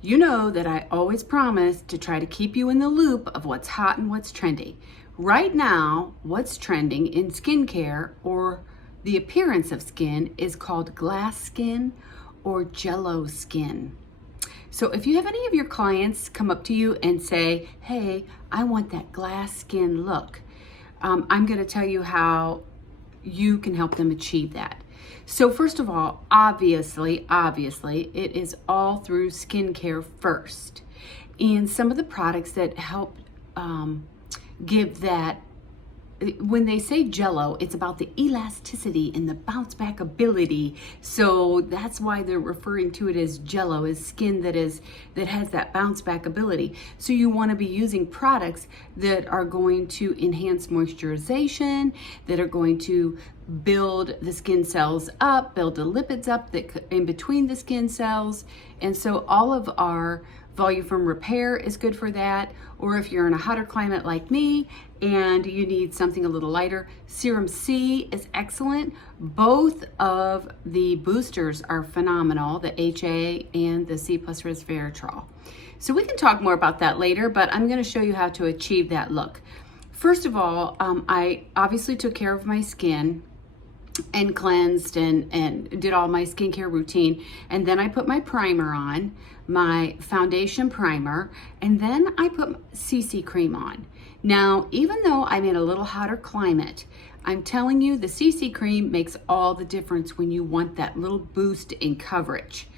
You know that I always promise to try to keep you in the loop of what's hot and what's trendy. Right now, what's trending in skincare or the appearance of skin is called glass skin or jello skin. So if you have any of your clients come up to you and say, hey, I want that glass skin look, I'm going to tell you how you can help them achieve that. So first of all, obviously, it is all through skincare first. And some of the products that help give that, when they say jello, it's about the elasticity and the bounce back ability. So that's why they're referring to it as jello, as skin that has that bounce back ability. So you want to be using products that are going to enhance moisturization, that are going to build the skin cells up, build the lipids up that in between the skin cells. And so all of our Voluform Repair is good for that. Or if you're in a hotter climate like me and you need something a little lighter, Serum C is excellent. Both of the boosters are phenomenal, the HA and the C plus resveratrol. So we can talk more about that later, but I'm going to show you how to achieve that look. First of all, I obviously took care of my skin and cleansed and did all my skincare routine. And then I put my primer on, my foundation primer, and then I put CC cream on. Now, even though I'm in a little hotter climate, I'm telling you the CC cream makes all the difference when you want that little boost in coverage.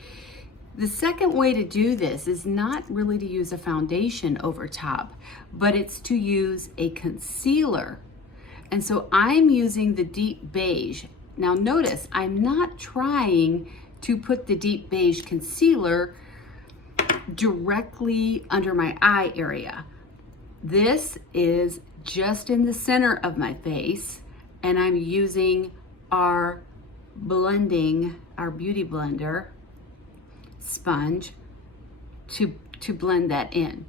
The second way to do this is not really to use a foundation over top, but it's to use a concealer. And so I'm using the Deep Beige. Now notice, I'm not trying to put the Deep Beige concealer directly under my eye area. This is just in the center of my face, and I'm using our beauty blender sponge to blend that in.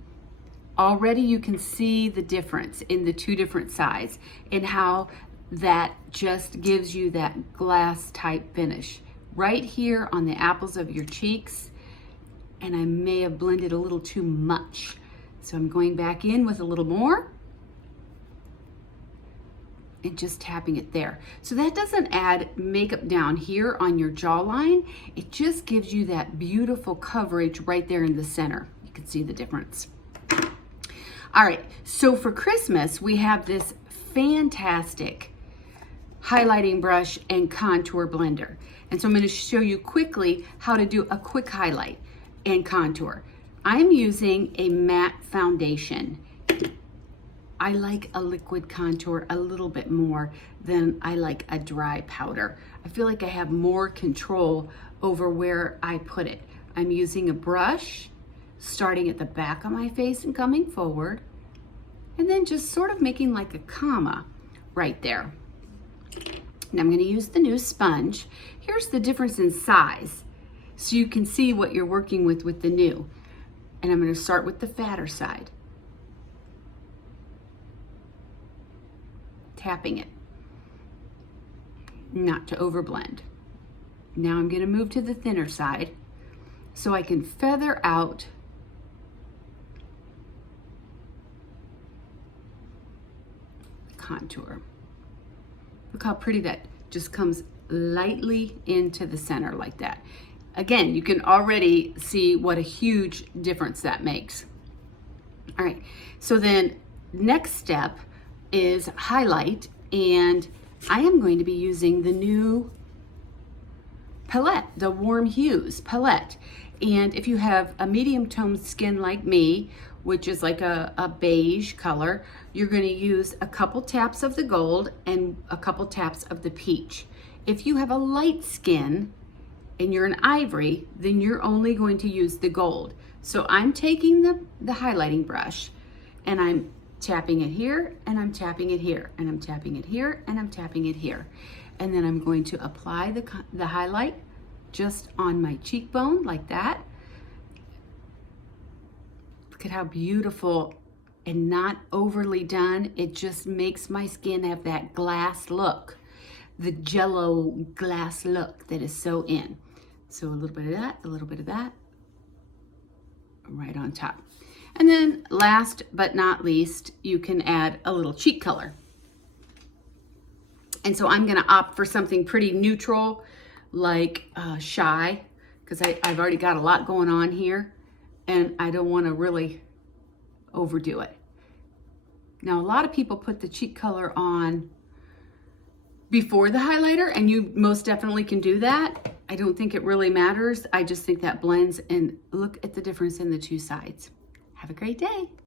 Already you can see the difference in the two different sides and how that just gives you that glass type finish. Right here on the apples of your cheeks, and I may have blended a little too much. So I'm going back in with a little more and just tapping it there. So that doesn't add makeup down here on your jawline. It just gives you that beautiful coverage right there in the center. You can see the difference. All right, so for Christmas, we have this fantastic highlighting brush and contour blender. And so I'm going to show you quickly how to do a quick highlight and contour. I'm using a matte foundation. I like a liquid contour a little bit more than I like a dry powder. I feel like I have more control over where I put it. I'm using a brush, starting at the back of my face and coming forward, and then just sort of making like a comma right there. Now I'm going to use the new sponge. Here's the difference in size, so you can see what you're working with the new. And I'm going to start with the fatter side. Tapping it, not to overblend. Now I'm going to move to the thinner side so I can feather out the contour. Look how pretty that just comes lightly into the center like that. Again, you can already see what a huge difference that makes. All right, so then next step is highlight, and I am going to be using the new palette, the Warm Hues palette. And if you have a medium toned skin like me, which is like a beige color, you're going to use a couple taps of the gold and a couple taps of the peach. If you have a light skin and you're an ivory, then you're only going to use the gold. So I'm taking the highlighting brush and I'm tapping it here, and I'm tapping it here, and I'm tapping it here, and I'm tapping it here. And then I'm going to apply the highlight just on my cheekbone like that. Look at how beautiful and not overly done. It just makes my skin have that glass look, the jello glass look that is so in. So a little bit of that, a little bit of that. right on top. And then last but not least, you can add a little cheek color. And so I'm gonna opt for something pretty neutral, like Shy, because I've already got a lot going on here, and I don't wanna really overdo it. Now, a lot of people put the cheek color on before the highlighter, and you most definitely can do that. I don't think it really matters. I just think that blends, and look at the difference in the two sides. Have a great day.